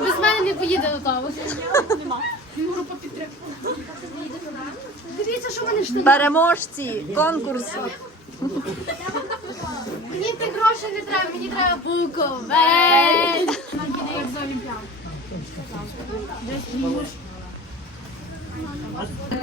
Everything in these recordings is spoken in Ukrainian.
Без мене не поїде до того. Дивіться, що вони штани. Переможці конкурсу. Мені ти гроші не треба, мені треба буковель.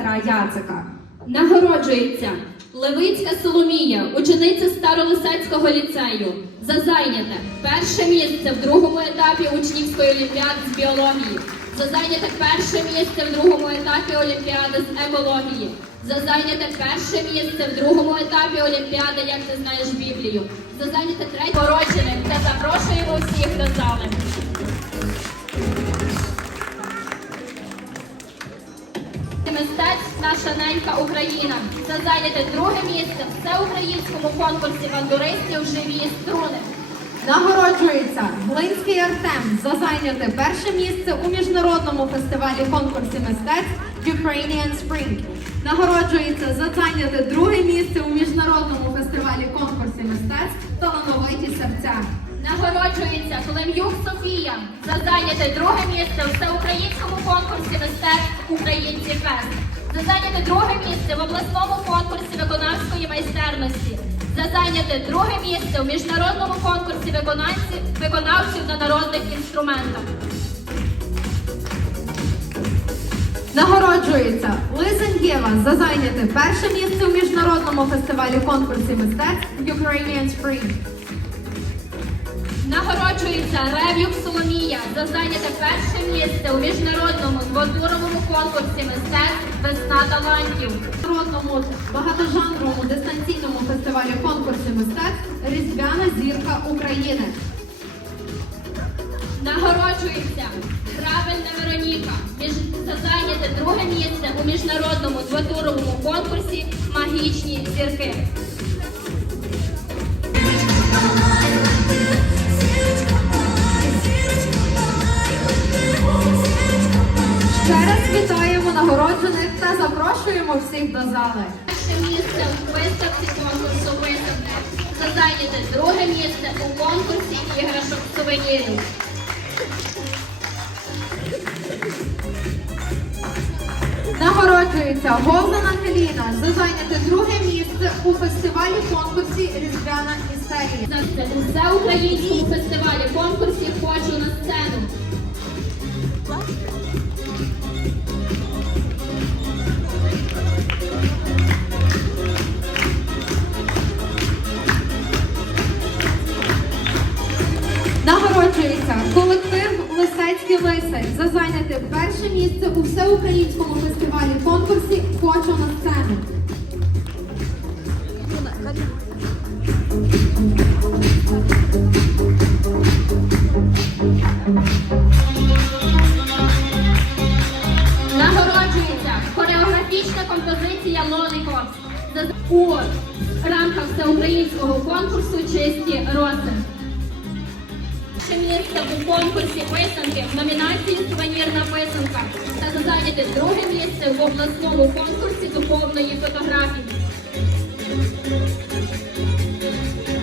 як з. Яцика. Нагороджується Левицька Соломія, учениця Старолисецького ліцею, за зайняте перше місце в другому етапі учнівської олімпіади з біології, за зайняте перше місце в другому етапі олімпіади з екології, за зайняте перше місце в другому етапі олімпіади, як ти знаєш Біблію, за зайняте третє. Породжених та запрошуємо всіх до зали. Наша Україна за зайняте друге місце в всеукраїнському конкурсі бандуристів живі струни. Нагороджується Глинський Артем за зайняте перше місце у міжнародному фестивалі конкурсі мистецтв Ukrainian Spring. Нагороджується за зайняте друге місце у міжнародному фестивалі конкурсі мистецтв Талановиті серця. Нагороджується Клем'юк Софія за зайняте друге місце у всеукраїнському конкурсі мистецтв Українці Фест. За зайняте друге місце в обласному конкурсі виконавської майстерності. За зайняте друге місце у міжнародному конкурсі виконавців, виконавців на народних інструментах. Нагороджується Лизенєва за зайняте перше місце у міжнародному фестивалі конкурсі мистецтв Ukrainian Spring. Нагороджується Рев'юк Соломія за зайняте перше місце у міжнародному двотуровому конкурсі мистецтв Весна талантів. міжнародному багатожанровому дистанційному фестивалі конкурсі мистецтв Різдвяна зірка України. Нагороджується Правильна Вероніка між за зайняте друге місце у міжнародному двотуровому конкурсі Магічні зірки. Ще раз вітаємо нагороджених та запрошуємо всіх до зали. Перше місце у виставці конкурсу виставки. За зайняте друге місце у конкурсі іграшок сувенірів. Нагороджується Голдан Ангеліна за зайняте друге місце у фестивалі конкурсі Різдвяна містерія. За це всеукраїнському фестивалі конкурсі хочу на сцену. Нагороджується колектив Лисецький Лисий за зайняте перше місце у всеукраїнському фестивалі конкурсі Хочу на сцену. Нагороджується хореографічна композиція Лони у рамках всеукраїнського конкурсу Чисті роси. Перше місце у конкурсі писанки в номінації Сувенірна писанка та за зайняте друге місце в обласному конкурсі духовної фотографії.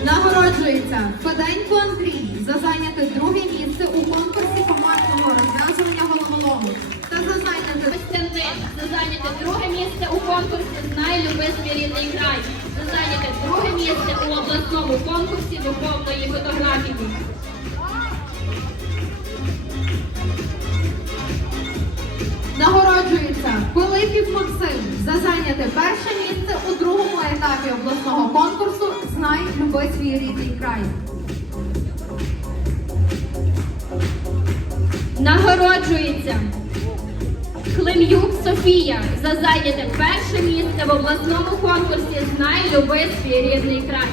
Нагороджується Феденько Андрій за зайняте друге місце у конкурсі командного розв'язування головолому та за зайняте Костянтин за зайняте друге місце у конкурсі Знай люби свій рідний край. За зайняте друге місце у обласному конкурсі духовної фотографії. Нагороджується Пилипів Максим за зайняте перше місце у другому етапі обласного конкурсу Знай люби свій рідний край. Нагороджується Клим'юк Софія за зайняте перше місце в обласному конкурсі Знай люби свій рідний край.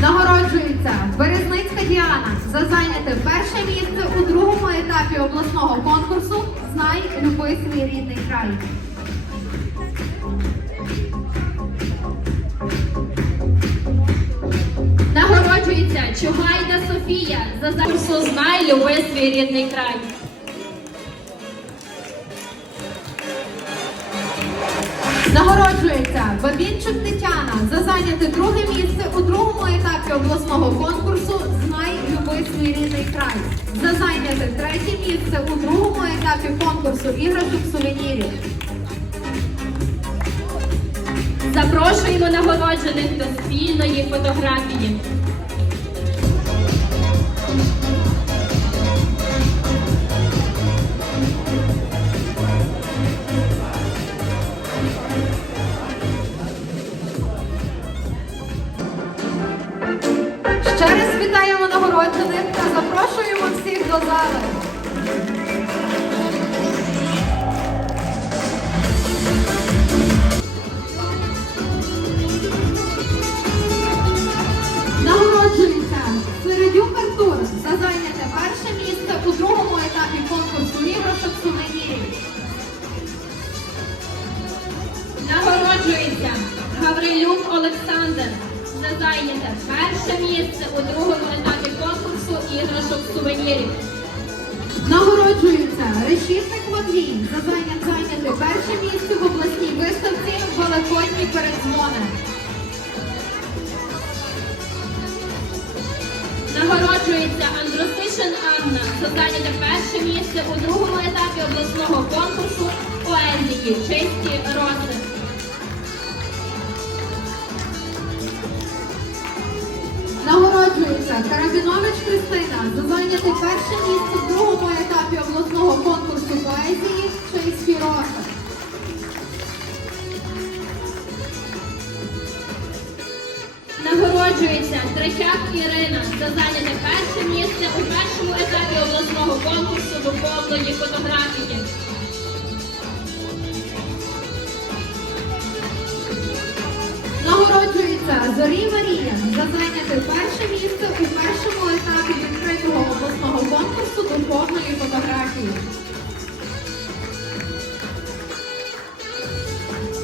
Нагороджується Березницька Діана за зайняте перше місце у другому етапі обласного конкурсу Знай люби свій рідний край. Нагороджується Чугайда Софія за конкурсу Знай люби свій рідний край. Нагороджується Бабінчук Тетяна за зайняте друге місце у другому етапі обласного конкурсу Знай люби свій рідний край. За зайняте третє місце у другому етапі конкурсу іграшок сувенірів. Запрошуємо нагороджених до спільної фотографії. Зайняте перше місце у другому етапі конкурсу іграшок сувенірів. Нагороджується Решітник Ванвій за зайняте зайняте перше місце в обласній виставці Великодні передзвони. Нагороджується Андросишин Анна за зайняте перше місце у другому етапі обласного конкурсу поезії Чисті роси. Нагороджується Карабінович Христина за зайняте перше місце в другому етапі обласного конкурсу поезії Чеські роси. Нагороджується Третяк Ірина за зайняте перше місце у першому етапі обласного конкурсу духовної фотографії. Нагороджується Зорі Марія за зайняте перше місце у першому етапі відкритого обласного конкурсу духовної фотографії.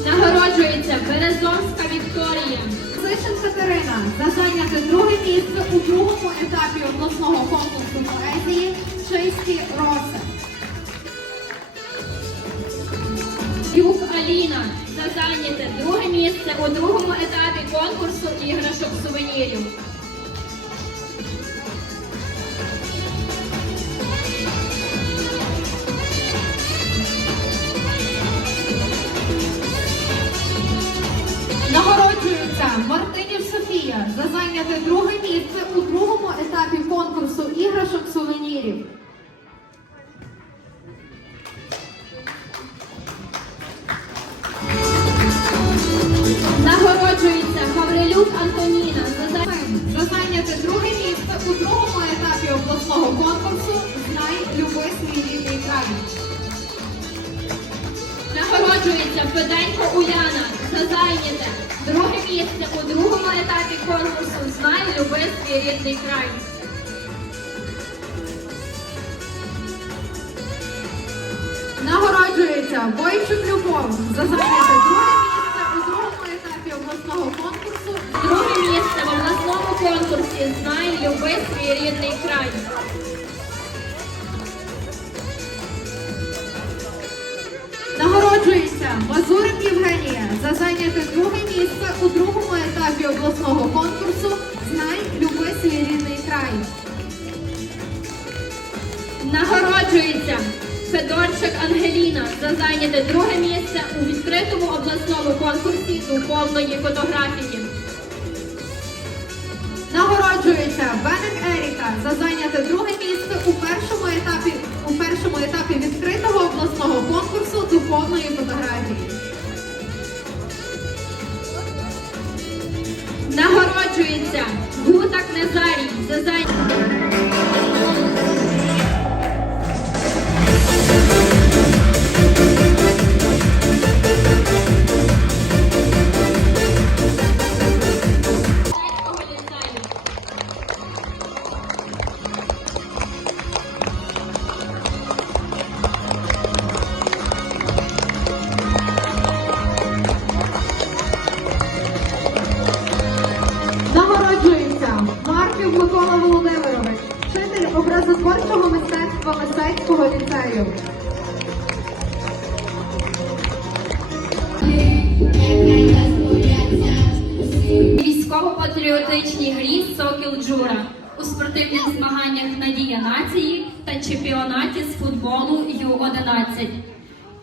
Нагороджується Березовська Вікторія. Сишин Катерина за зайняте друге місце у другому етапі обласного конкурсу поезії Чисті роси. Юк Аліна за зайняте друге місце у другому етапі конкурсу іграшок сувенірів. Нагороджується Мартинів Софія за зайняте друге місце у другому етапі конкурсу іграшок сувенірів. Нагороджується Уляна за зайняте друге місце у другому етапі конкурсу Знай, люби свій рідний край. Нагороджується Бойчук Любов за зайняте друге місце у другому етапі обласного конкурсу. Друге місце в обласному конкурсі Знай, люби свій рідний край. Мазурик Євгенія за зайняте друге місце у другому етапі обласного конкурсу Знай, люби свій рідний край. Нагороджується Федорчик Ангеліна за зайняте друге місце у відкритому обласному конкурсі духовної фотографії. Нагороджується Бенек Еріка за зайняте друге місце у першому етапі етапі відкритого обласного конкурсу духовної фотографії. Нагороджується військово-патріотичній грі Сокіл Джура у спортивних змаганнях Надія нації та чемпіонаті з футболу Ю-11.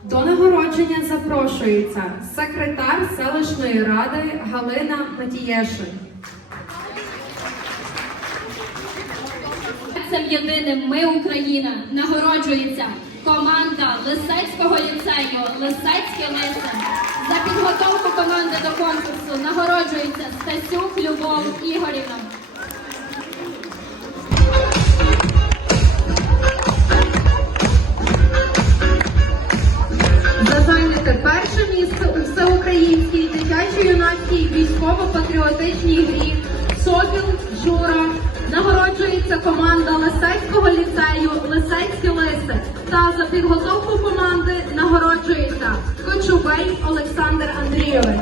До нагородження запрошується секретар селищної ради Галина Матієшин. Цим єдиним ми Україна нагороджується команда Лисецького ліцею Лисецькі Лиси. За підготовку команди до конкурсу нагороджується Стасюк Любов Ігорівна. За перше місце у всеукраїнській дитячо-юнацькій військово-патріотичній грі Сокіл Жура нагороджується команда Лисецького ліцею Лисецькі Лиси. Та за підготовку команди нагороджується Кочубей Олександр Андрійович.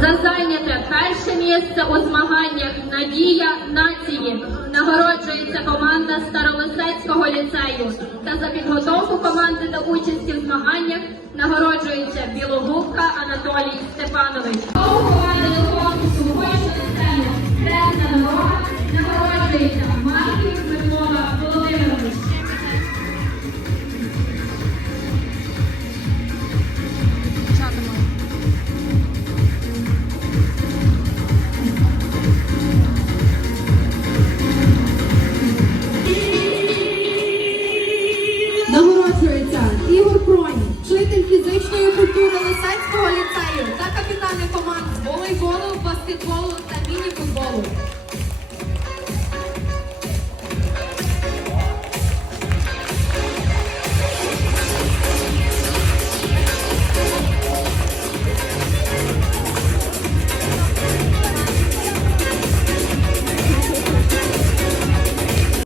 За зайняте перше місце у змаганнях Надія нації нагороджується команда Старолисецького ліцею. Та за підготовку команди до участі в змаганнях нагороджується Білогубка Анатолій Степанович. Команди до конкурсу вищого ліцею Кресна дорога нагороджується баскетболу та міні-футболу.